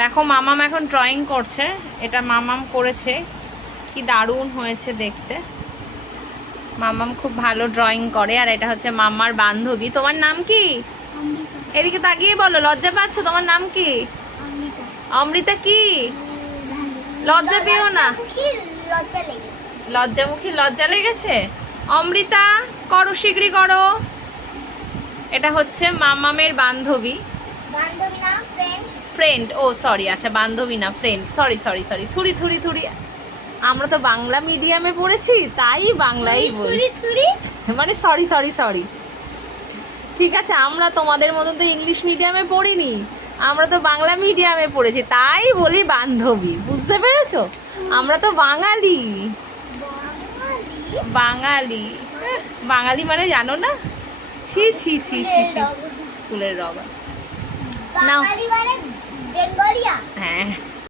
দেখো মামাম এখন ড্রয়িং করছে, এটা মামাম করেছে, কি দারুণ হয়েছে দেখতে। মামাম খুব ভালো ড্রয়িং করে। আর এটা হচ্ছে মাম্মার বান্ধবী। তোমার নাম কি? এদিকে তাকিয়ে বলো, লজ্জা পাচ্ছ? তোমার নাম কি? অমৃতা। কি লজ্জা পেও না, লজ্জামুখী লজ্জা লেগেছে। অমৃতা করো, শিগগিরই করো। এটা হচ্ছে মামামের বান্ধবী, ফ্রেন্ড। ও সরি, আচ্ছা বান্ধবী না, ফ্রেন্ড। সরি সরি সরি, থুরি থুরি থুরি। আমরা তো বাংলা মিডিয়ামে পড়েছি, তাই বাংলাই বলি, মানে সরি সরি সরি। ঠিক আছে, আমরা তোমাদের মতন তো ইংলিশ মিডিয়ামে পড়িনি, আমরা তো বাংলা মিডিয়ামে পড়েছি, তাই বলি বান্ধবী। বুঝতে পেরেছো? আমরা তো বাঙালি, বাঙালি। বাঙালি মানে জানো না? ছি ছি ছি ছি ছি, স্কুলের রবা। নাও